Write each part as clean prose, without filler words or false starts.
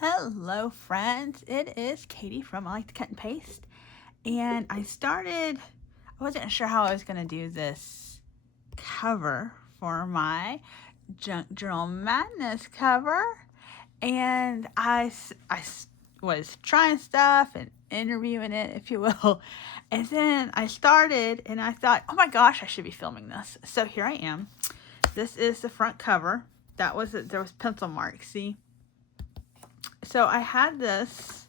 Hello, friends. It is Katie from I Like to Cut and Paste. And I wasn't sure how I was going to do this cover for my Junk Journal Madness cover. And I was trying stuff and interviewing it, if you will. And then I started and I thought, oh my gosh, I should be filming this. So here I am. This is the front cover. There was pencil marks, see? So I had this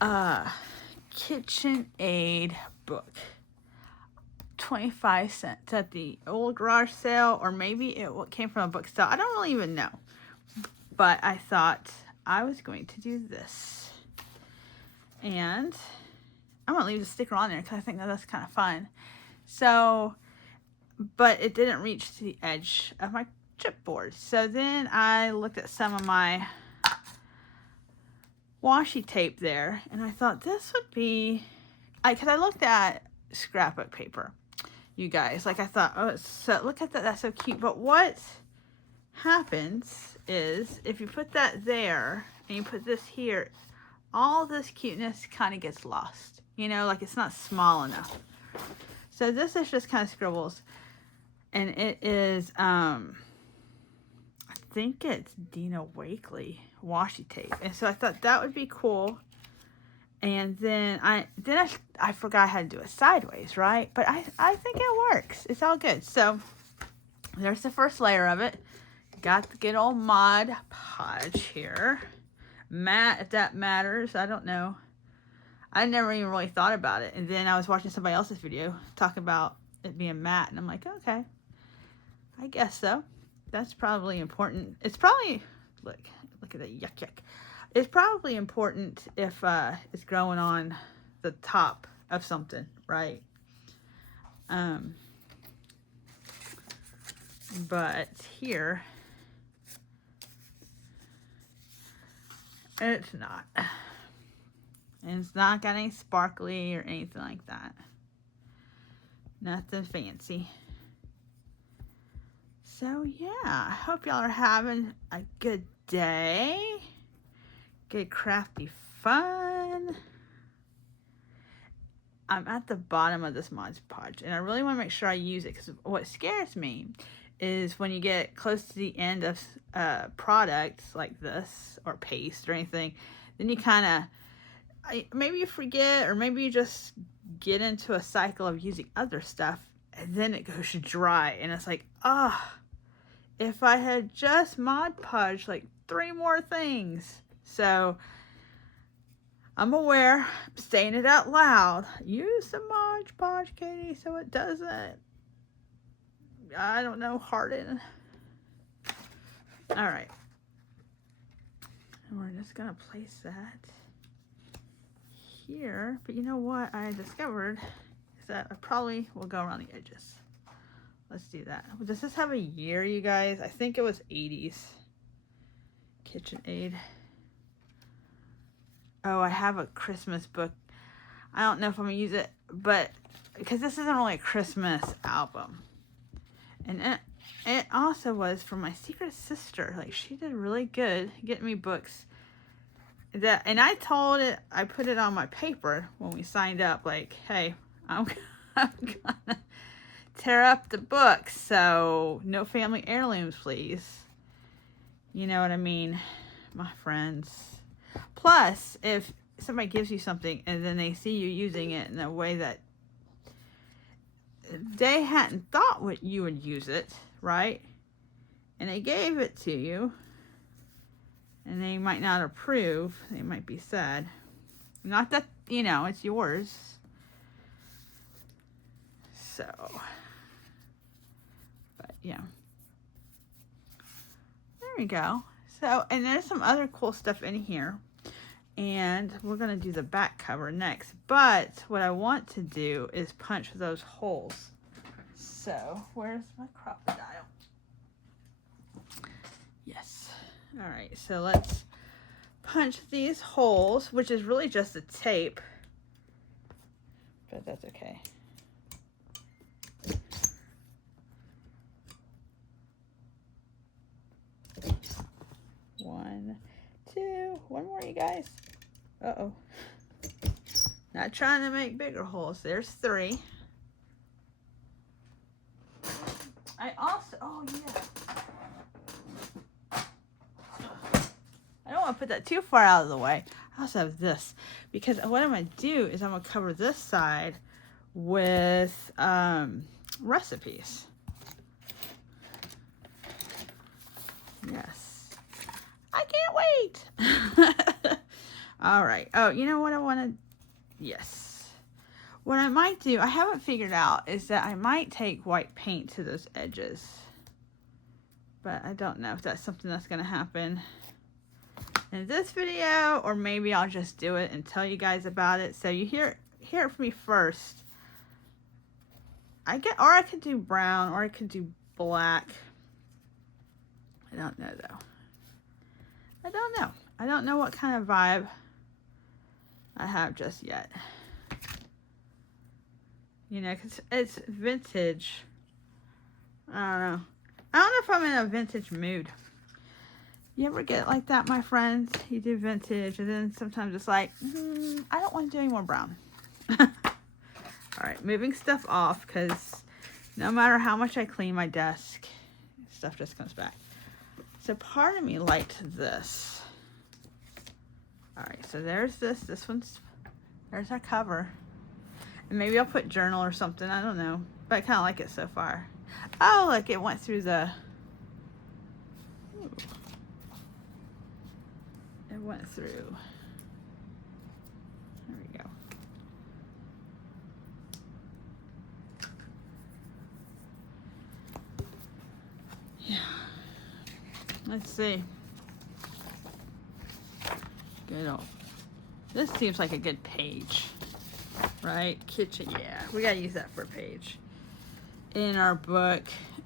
KitchenAid book, 25 cents at the old garage sale, or maybe it came from a book sale. I don't really even know. But I thought I was going to do this. And I'm going to leave the sticker on there because I think that's kind of fun. So, but it didn't reach to the edge of my chipboard. So then I looked at some of my washi tape there, and I thought this would be, because I looked at scrapbook paper, you guys, like I thought, oh, so look at that, that's so cute. But what happens is if you put that there and you put this here, all this cuteness kind of gets lost, like it's not small enough. So this is just kind of scribbles, and it is I think it's Dina Wakley washi tape, and so I thought that would be cool. And then I forgot I had to do it sideways, right? But I think it works. It's all good. So there's the first layer of it. Got the good old Mod Podge here. Matte, if that matters. I don't know. I never even really thought about it. And then I was watching somebody else's video talking about it being matte, and I'm like, okay, I guess so. That's probably important. It's probably, look at that, yuck. It's probably important if it's growing on the top of something, right? But here, it's not. And it's not got any sparkly or anything like that. Nothing fancy. So yeah, I hope y'all are having a good day. Good crafty fun. I'm at the bottom of this Mod Podge, and I really want to make sure I use it, because what scares me is when you get close to the end of products like this or paste or anything, then you kind of, maybe you forget, or maybe you just get into a cycle of using other stuff, and then it goes dry, and it's like, if I had just Mod Podge like 3 more things. So I'm aware, I'm saying it out loud. Use the Mod Podge, Katie, so it doesn't, I don't know, harden. All right. And we're just going to place that here. But you know what I discovered is that I probably will go around the edges. Let's do that. Does this have a year, you guys? I think it was 80s. KitchenAid. Oh, I have a Christmas book. I don't know if I'm going to use it, but because this isn't really a Christmas album. And it also was for my secret sister. Like, she did really good getting me books. And I put it on my paper when we signed up, like, hey, I'm gonna tear up the book, so no family heirlooms, please. You know what I mean, my friends. Plus, if somebody gives you something and then they see you using it in a way that they hadn't thought what you would use it, right? And they gave it to you, and they might not approve, they might be sad. Not that, it's yours. So, but yeah. There we go. So, and there's some other cool stuff in here. And we're going to do the back cover next. But what I want to do is punch those holes. So, where's my crocodile? Yes. All right, so let's punch these holes, which is really just a tape. But that's okay. 1, 2. One more, you guys. Uh-oh. Not trying to make bigger holes. There's 3. I also, oh yeah. I don't want to put that too far out of the way. I also have this because what I'm going to do is I'm going to cover this side with recipes. Yes. I can't wait. All right. Oh, you know what I want to, yes. What I might do, I haven't figured out, is that I might take white paint to those edges. But I don't know if that's something that's going to happen in this video, or maybe I'll just do it and tell you guys about it. So you hear it from me first. Or I could do brown, or I could do black. I don't know though. I don't know. I don't know what kind of vibe I have just yet. You know, 'cause it's vintage. I don't know. I don't know if I'm in a vintage mood. You ever get like that, my friends? You do vintage, and then sometimes it's like, I don't want to do any more brown. All right, moving stuff off, because no matter how much I clean my desk, stuff just comes back. So part of me liked this. All right, so there's this. There's our cover. And maybe I'll put journal or something. I don't know. But I kind of like it so far. Oh, look, it went through the... Ooh. It went through. There we go. Yeah. Let's see. Good old. This seems like a good page. Right? Kitchen. Yeah. We got to use that for a page. In our book.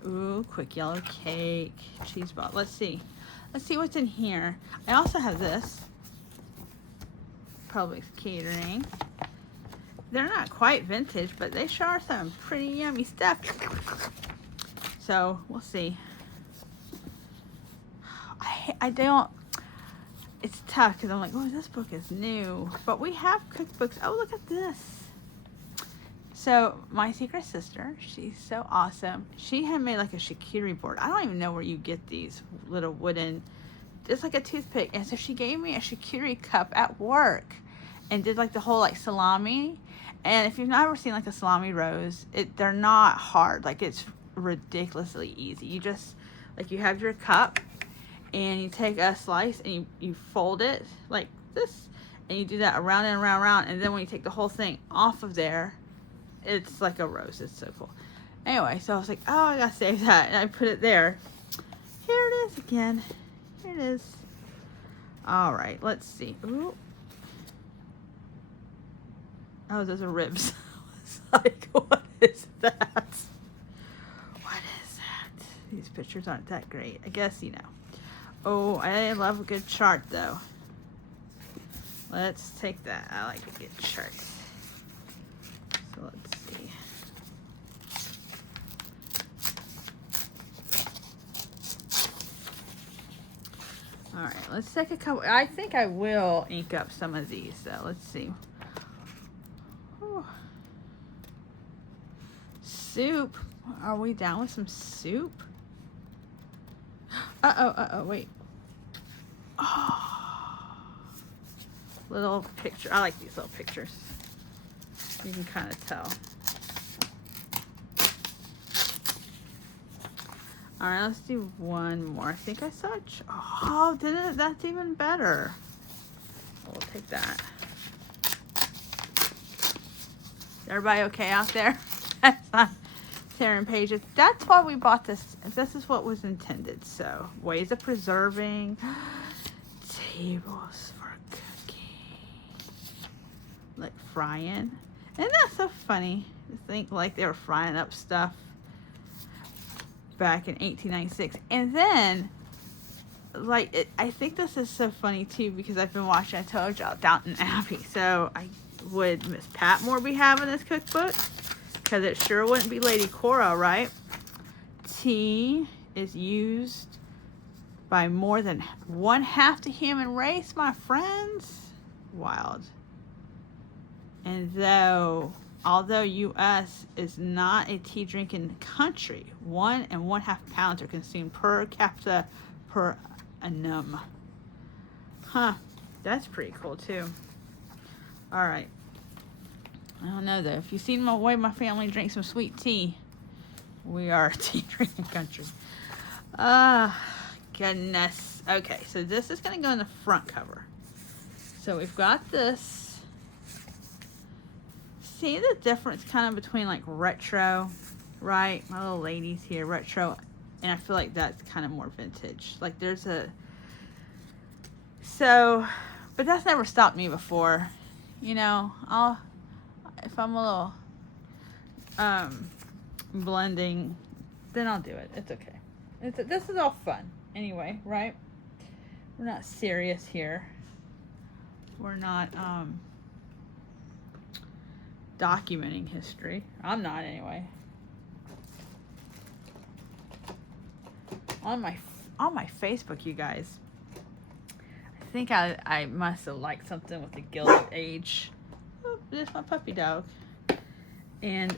Ooh, quick yellow cake. Cheese ball. Let's see. Let's see what's in here. I also have this. Publix catering. They're not quite vintage, but they sure are some pretty yummy stuff. So, we'll see. I don't... It's tough because I'm like, oh, this book is new. But we have cookbooks. Oh, look at this. So, my secret sister, she's so awesome. She had made like a charcuterie board. I don't even know where you get these little wooden, it's like a toothpick. And so she gave me a charcuterie cup at work and did like the whole like salami. And if you've never seen like a salami rose, they're not hard. Like it's ridiculously easy. You just, like you have your cup and you take a slice and you fold it like this. And you do that around and around and around. And then when you take the whole thing off of there, it's like a rose. It's so cool. Anyway, so I was like, oh, I gotta save that. And I put it there. Here it is again. Here it is. All right, let's see. Ooh. Oh, those are ribs. It's like, what is that? What is that? These pictures aren't that great. I guess, you know. Oh, I love a good chart, though. Let's take that. I like a good chart. So let's see. All right, let's take a couple. I think I will ink up some of these, so let's see. Whew. Soup. Are we down with some soup? Uh-oh, wait. Oh. Little picture. I like these little pictures. You can kind of tell. All right, let's do one more. I think I saw oh, didn't that's even better. We'll take that. Is everybody okay out there? That's not tearing pages. That's why we bought this. This is what was intended. So, ways of preserving. Tables for cooking. Like frying. Isn't that so funny to think like they were frying up stuff back in 1896? And then, like, I think this is so funny too because I've been watching, I told y'all, Downton Abbey. So, would Miss Patmore be having this cookbook? Because it sure wouldn't be Lady Cora, right? Tea is used by more than 1/2 the human race, my friends. Wild. And although U.S. is not a tea drinking country, 1 1/2 pounds are consumed per capita per annum. Huh, that's pretty cool too. All right. I don't know though. If you've seen the way my family drinks some sweet tea, we are a tea drinking country. Goodness. Okay, so this is going to go in the front cover. So we've got this. See the difference kind of between like retro, right? My little ladies here, retro, and I feel like that's kind of more vintage. Like there's a, so, but that's never stopped me before. You know, if I'm a little, blending, then I'll do it. It's okay. This is all fun anyway, right? We're not serious here. We're not documenting history. I'm not anyway. On my Facebook, you guys, I think I must have liked something with the Gilded Age. Oh, there's my puppy dog. And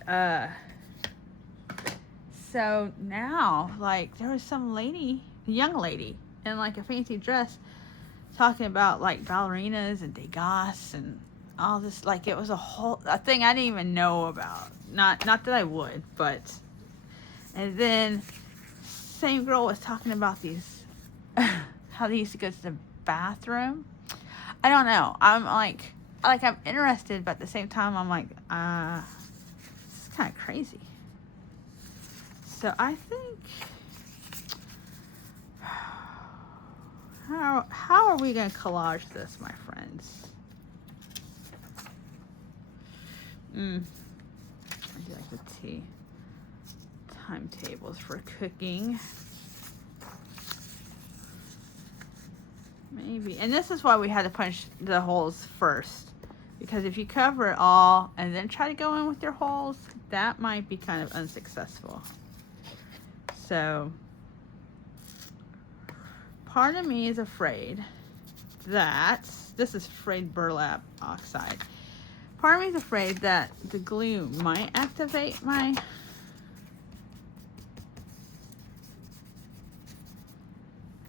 so now, like, there was some lady, a young lady, in like a fancy dress, talking about like ballerinas and Degas and all this. Like, it was a thing I didn't even know about. Not that I would, but. And then same girl was talking about these, how they used to go to the bathroom. I don't know. I'm I'm interested, but at the same time I'm like, this is kind of crazy. So I think, how are we going to collage this, my friends? I do like the tea. Timetables for cooking. Maybe. And this is why we had to punch the holes first. Because if you cover it all and then try to go in with your holes, that might be kind of unsuccessful. So, part of me is afraid that, this is frayed burlap oxide. Part of me is afraid that the glue might activate my,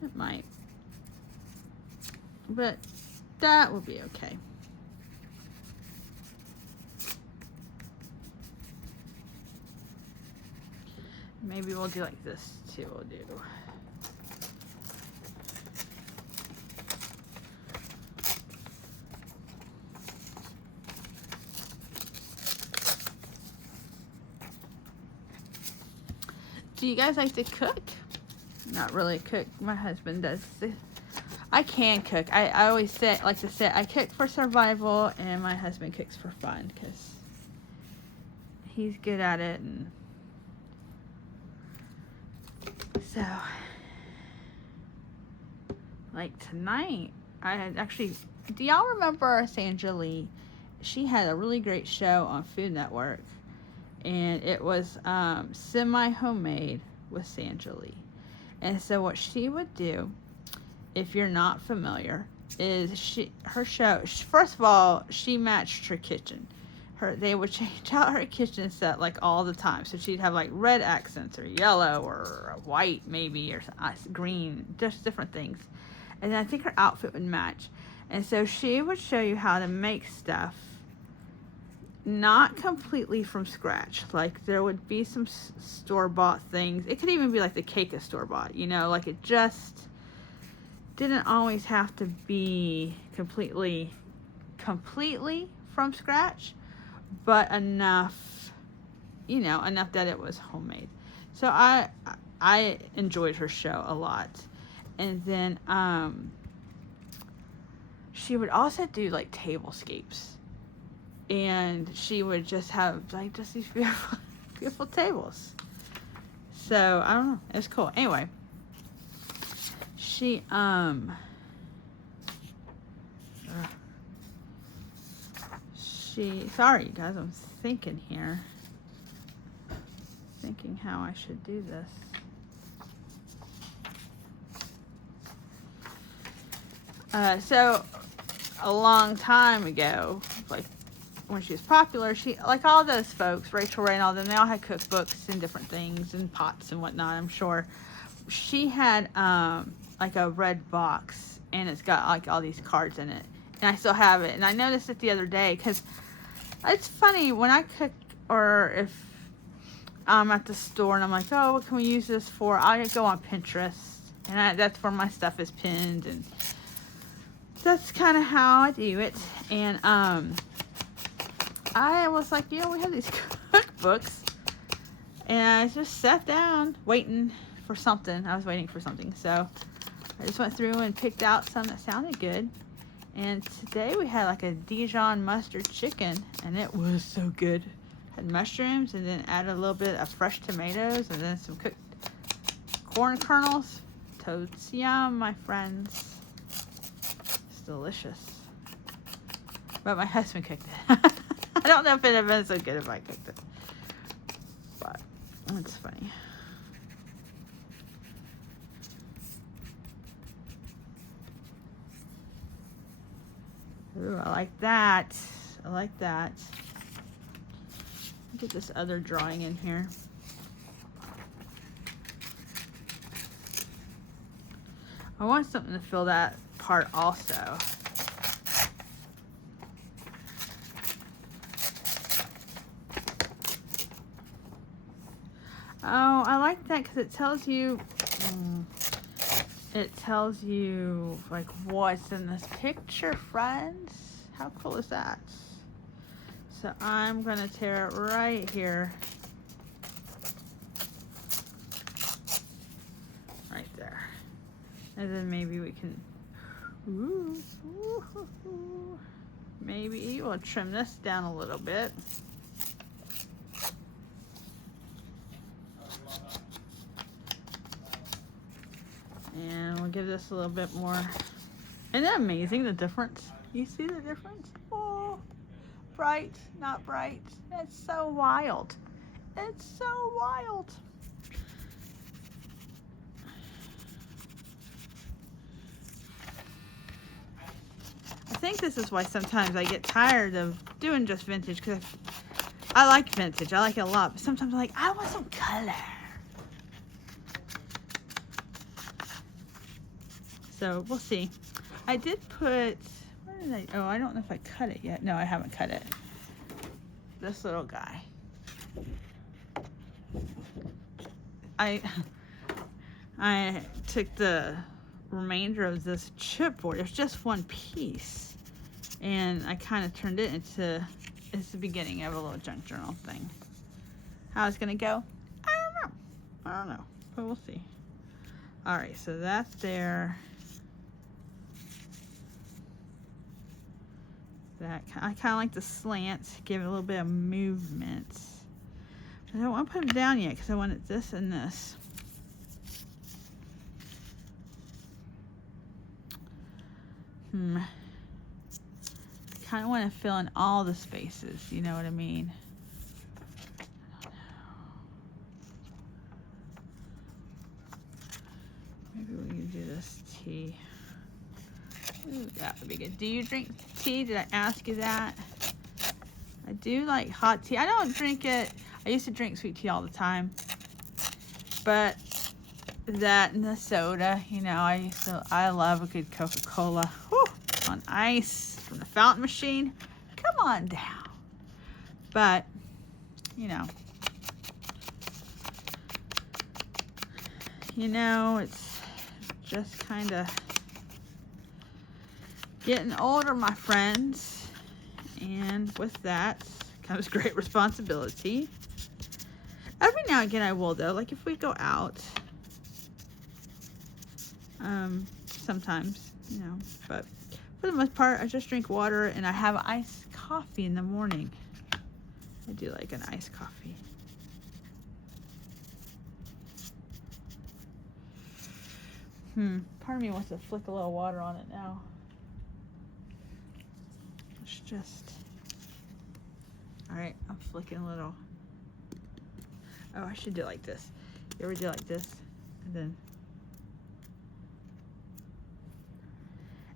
it might, but that will be okay. Maybe we'll do like this too. We'll do. Do you guys like to cook? Not really cook. My husband does. I can cook. I always like to say I cook for survival, and my husband cooks for fun because he's good at it. And so, like tonight, I had actually. Do y'all remember Sandra Lee? She had a really great show on Food Network, and it was semi-homemade with Sandra Lee. And so what she would do, if you're not familiar, is her show. First of all, she matched her kitchen. They would change out her kitchen set like all the time. So she'd have like red accents or yellow or white maybe or green, just different things. And then I think her outfit would match. And so she would show you how to make stuff not completely from scratch. Like there would be some store-bought things. It could even be like the cake is store-bought, you know, like it just didn't always have to be completely from scratch, but enough, you know, enough that it was homemade. So I enjoyed her show a lot. And then she would also do like tablescapes, and she would just have like just these beautiful tables. So I don't know, it's cool. Anyway, she sorry you guys, I'm thinking here, how I should do this. So a long time ago, like when she was popular, she, like all those folks, Rachel Ray and all them, they all had cookbooks and different things and pots and whatnot, I'm sure. She had like a red box, and it's got like all these cards in it, and I still have it. And I noticed it the other day because it's funny when I cook, or if I'm at the store and I'm like, oh, what can we use this for? I go on Pinterest, and that's where my stuff is pinned, and that's kind of how I do it. And I was like, you know, we have these cookbooks, and I just sat down waiting for something. I was waiting for something, so I just went through and picked out some that sounded good. And today we had like a Dijon mustard chicken, and it was so good. Had mushrooms, and then added a little bit of fresh tomatoes, and then some cooked corn kernels. Totes yum, my friends. It's delicious. But my husband cooked it. I don't know if it would have been so good if I cooked it, but it's funny. Ooh, I like that. I like that. Get this other drawing in here. I want something to fill that part also. Oh, I like that because it tells you, like what's in this picture, friends. How cool is that? So I'm gonna tear it right here. Right there. And then maybe we can, maybe we'll trim this down a little bit. And we'll give this a little bit more. Isn't that amazing, the difference? You see the difference? Oh, bright, not bright. It's so wild. It's so wild. I think this is why sometimes I get tired of doing just vintage, because I like vintage. I like it a lot. But sometimes I'm like, I want some color. So we'll see. I did put, where did I, oh, I don't know if I cut it yet. No, I haven't cut it. This little guy. I took the remainder of this chipboard. It's just one piece. And I kind of turned it into, it's the beginning of a little junk journal thing. How it's going to go? I don't know. But we'll see. All right, so that's there. That I kind of like the slants, give it a little bit of movement. I don't want to put them down yet because I want it this and this. I kind of want to fill in all the spaces, you know what I mean? I don't know. Maybe we can do this tea. Ooh, that would be good. Do you drink tea? Did I ask you that? I do like hot tea. I don't drink it. I used to drink sweet tea all the time. But that and the soda, you know, I love a good Coca-Cola. Whew, on ice from the fountain machine. Come on down. But, you know, it's just kind of getting older, my friends, and with that comes great responsibility. Every now and again I will, though, like if we go out, sometimes, you know, but for the most part I just drink water, and I have iced coffee in the morning. I do like an iced coffee. Part of me wants to flick a little water on it now. Just all right, I'm flicking a little. Oh, I should do it like this. You ever do like this? And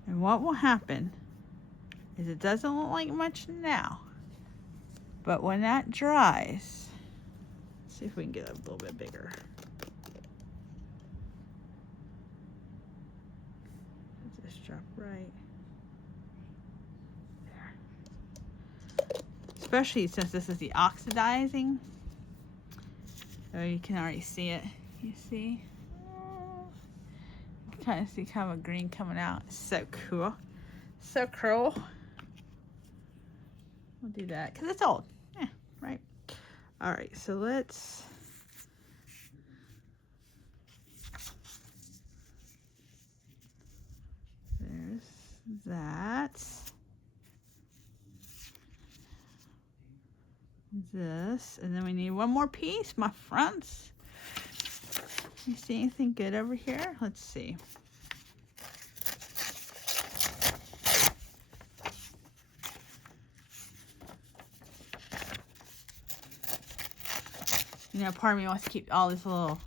And what will happen is it doesn't look like much now. But when that dries, let's see if we can get it a little bit bigger. Just drop right there. Especially since this is the oxidizing. Oh, you can already see it. You see? You can kind of see kind of a green coming out. It's so cool. So cool. We'll do that because it's old. Yeah, right. All right, so let's. There's that. This, and then we need one more piece, my friends. You see anything good over here? Let's see. You know, part of me wants to keep all this little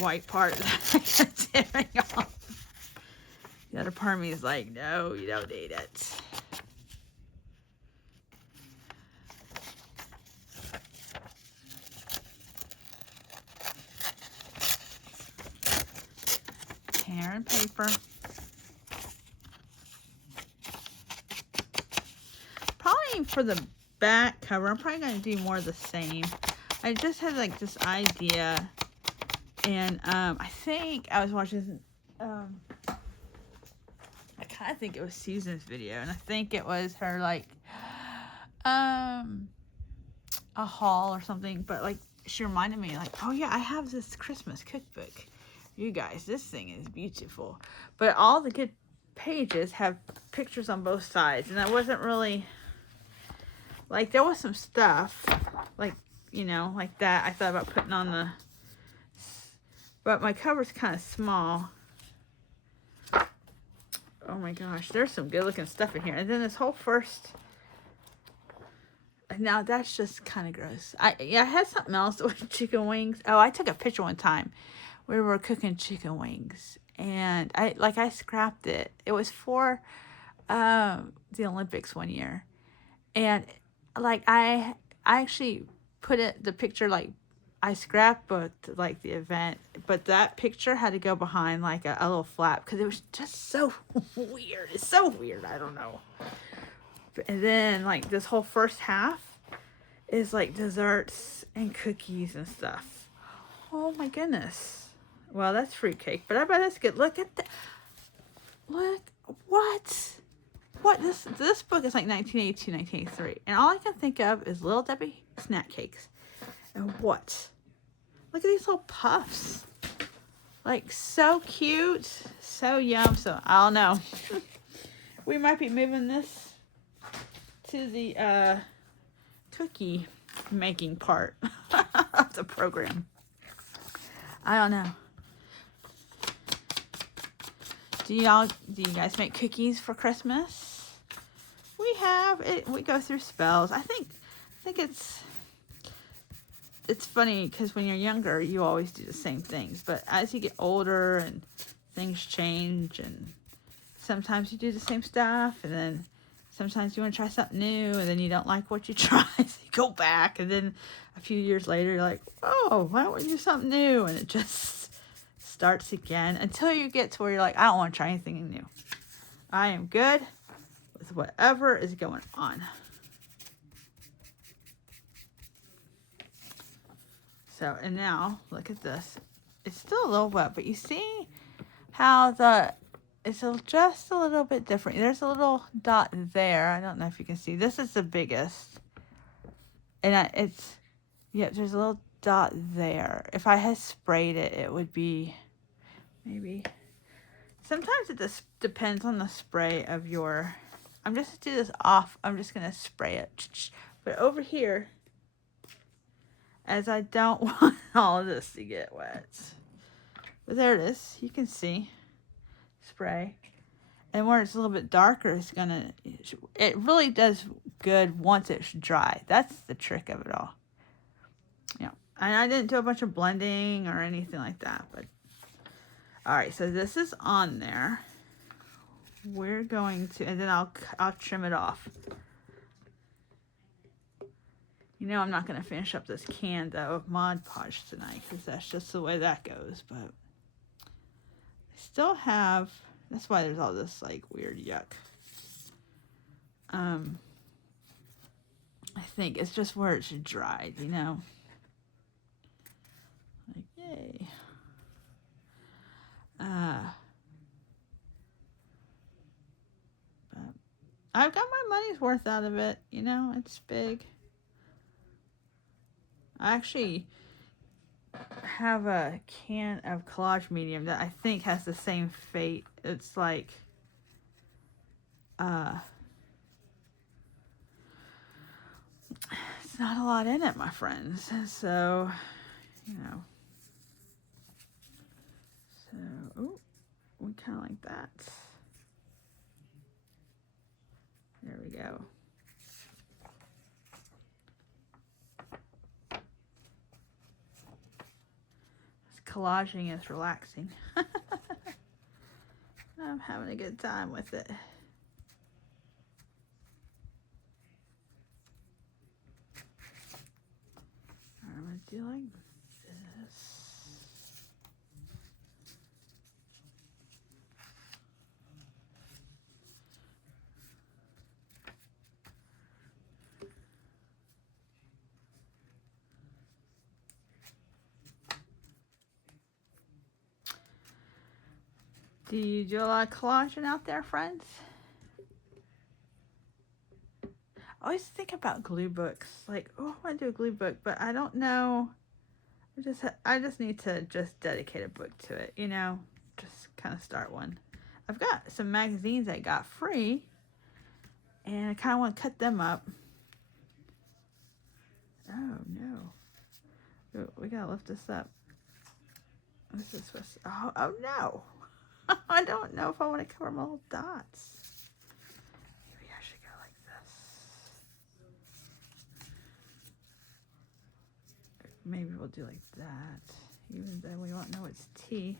white part tearing off. The other part of me is like, no, you don't need it. Hair and paper. Probably for the back cover, I'm probably going to do more of the same. I just had like this idea, and I think I was watching, I kind of think it was Susan's video, and I think it was her like, a haul or something, but like she reminded me like, oh yeah, I have this Christmas cookbook. You guys, this thing is beautiful. But all the good pages have pictures on both sides, and I wasn't really, like there was some stuff, like, you know, like that I thought about putting on the, but my cover's kind of small. Oh my gosh, there's some good looking stuff in here. And then this whole first, now that's just kind of gross. Yeah, I had something else with chicken wings. Oh, I took a picture one time. We were cooking chicken wings, and I scrapped it. It was for the Olympics one year, and like I actually put the picture, like I scrapbooked like the event, but that picture had to go behind like a little flap because it was just so weird. It's so weird. I don't know. And then like this whole first half is like desserts and cookies and stuff. Oh my goodness. Well, that's fruitcake, but I bet it's good. Look at that. Look, what? What, this book is like 1982, 1983, and all I can think of is Little Debbie snack cakes. And what? Look at these little puffs. Like, so cute, so yum. So I don't know. We might be moving this to the cookie making part of the program. I don't know. Do you guys make cookies for Christmas? We have it. We go through spells. I think it's funny because when you're younger, you always do the same things. But as you get older and things change, and sometimes you do the same stuff, and then sometimes you want to try something new, and then you don't like what you try, so you go back, and then a few years later, you're like, oh, why don't we do something new? And it just starts again until you get to where you're like, I don't want to try anything new. I am good with whatever is going on. So, and now, look at this. It's still a little wet, but you see how it's just a little bit different. There's a little dot there. I don't know if you can see. This is the biggest. And there's a little dot there. If I had sprayed it, it would be maybe. Sometimes it just depends on the spray of your. I'm just going to do this off. I'm just going to spray it. But over here, as I don't want all of this to get wet. But there it is. You can see. Spray. And where it's a little bit darker, it really does good once it's dry. That's the trick of it all. Yeah. And I didn't do a bunch of blending or anything like that. But all right, so this is on there. we're going to, and then I'll trim it off. You know, I'm not going to finish up this can, though, of Mod Podge tonight, because that's just the way that goes. But I still have, that's why there's all this, like, weird yuck. I think it's just where it's dried, you know? Like, yay. But I've got my money's worth out of it, you know? It's big. I actually have a can of Collage Medium that I think has the same fate. It's like it's not a lot in it, my friends. So, you know. So, oh, we kind of like that. There we go. Collaging is relaxing. I'm having a good time with it. I'm going to do like this. Do you do a lot of collaging out there, friends? I always think about glue books. Like, oh, I want to do a glue book, but I don't know. I just need to just dedicate a book to it, you know? Just kind of start one. I've got some magazines I got free, and I kind of want to cut them up. Oh, no. We got to lift this up. This is supposed to, oh, no. I don't know if I want to cover my little dots. Maybe I should go like this. Maybe we'll do like that. Even though we won't know it's tea.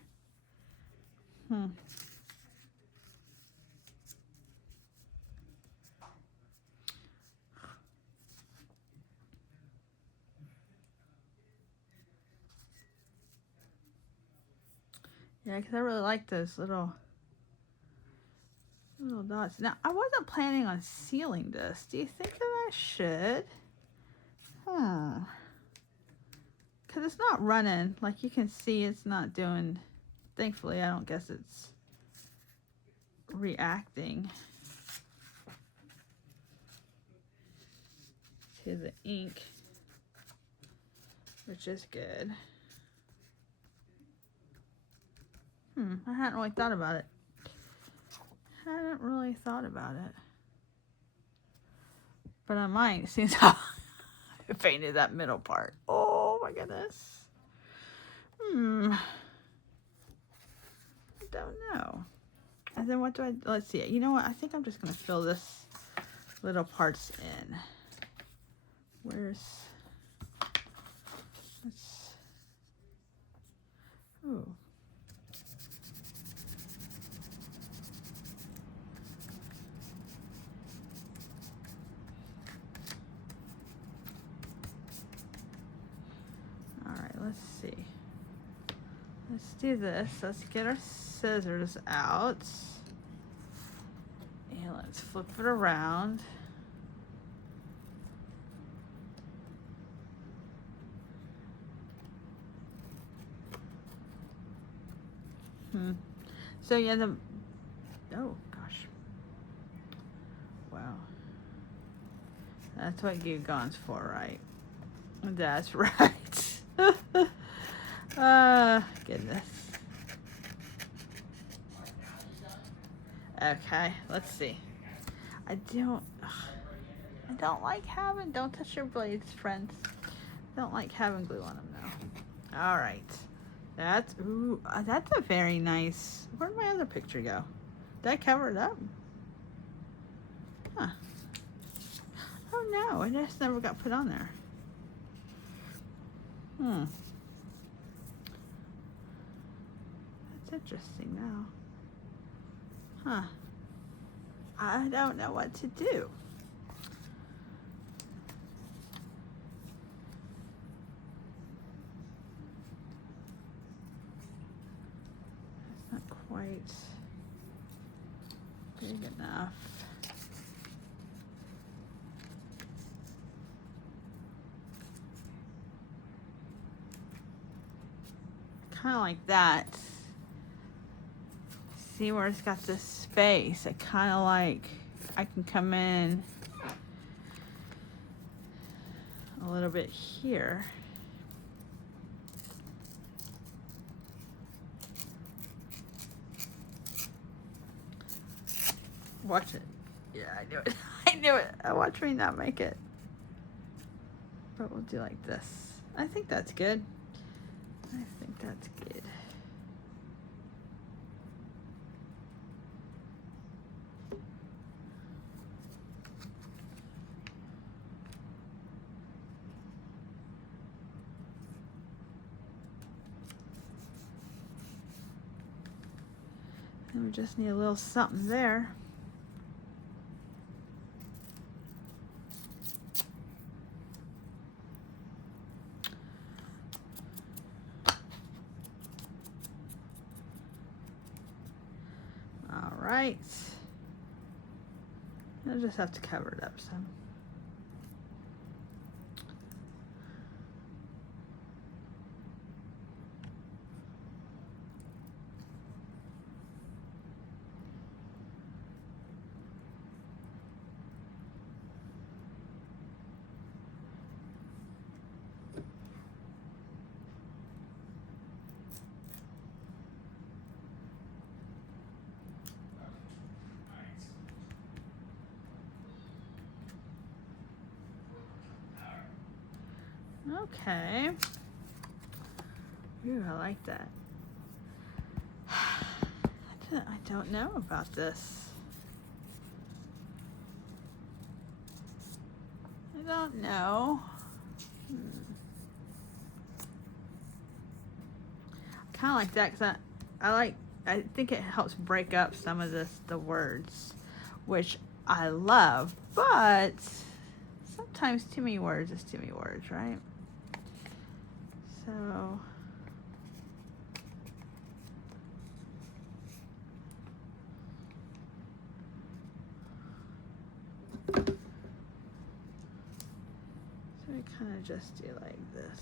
Yeah, because I really like those little dots. Now, I wasn't planning on sealing this. Do you think that I should? Because it's not running. Like you can see, it's not doing... Thankfully, I don't guess it's reacting to the ink, which is good. I hadn't really thought about it. But I might, since I painted that middle part. Oh my goodness. I don't know. And then what do I, let's see. You know what? I think I'm just going to fill this little parts in. Oh. Let's see. Let's do this. Let's get our scissors out. And let's flip it around. So yeah, oh gosh. Wow. That's what Goo Gone's for, right? That's right. Goodness. Okay, let's see. I don't like having, don't touch your blades, friends. I don't like having glue on them though. All right. That's a very nice, where'd my other picture go? Did I cover it up? Huh. Oh no, it just never got put on there. That's interesting now. Huh. I don't know what to do. It's not quite big enough. Kind of like that. See where it's got this space? I kind of like, I can come in a little bit here. Watch it. Yeah, I knew it. I knew it. Watch me not make it. But we'll do like this. I think that's good. I think that's good. And we just need a little something there. All right. I'll just have to cover it up some. Okay. Ooh, I like that. I don't know about this. I don't know. Kind of like that because I think it helps break up some of the words, which I love, but sometimes too many words is too many words, right? So we kind of just do like this.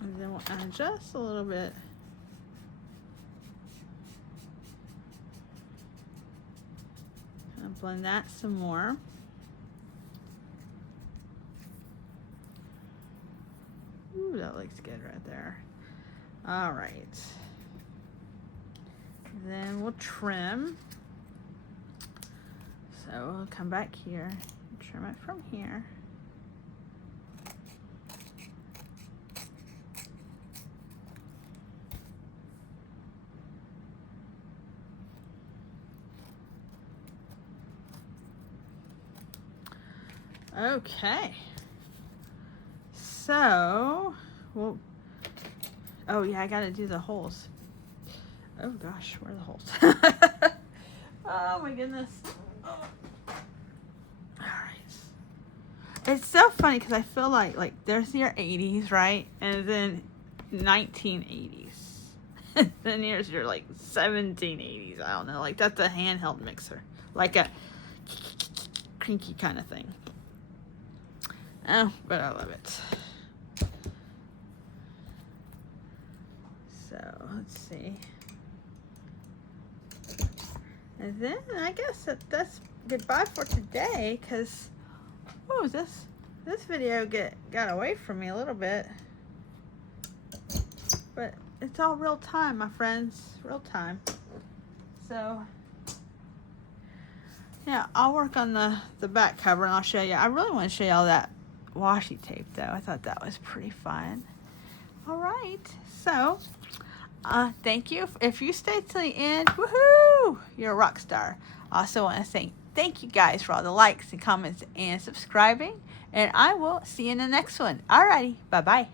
And then we'll add just a little bit. Kind of blend that some more. Ooh, that looks good right there. All right. Then we'll trim. So we'll come back here and trim it from here. Okay. So, well, oh yeah, I gotta do the holes. Oh gosh, where are the holes? Oh my goodness. Oh. All right. It's so funny because I feel like there's your 80s, right? And then 1980s. Then here's your 1780s. I don't know. Like that's a handheld mixer. Like a crinky kind of thing. Oh, but I love it. So let's see. And then I guess that's goodbye for today, because oh, this video got away from me a little bit. But it's all real time, my friends, real time. So yeah, I'll work on the back cover and I'll show you. I really want to show you all that washi tape though. I thought that was pretty fun. All right, so thank you. If you stayed till the end, woohoo, you're a rock star. I also want to say thank you guys for all the likes and comments and subscribing, and I will see you in the next one. Alrighty, bye-bye.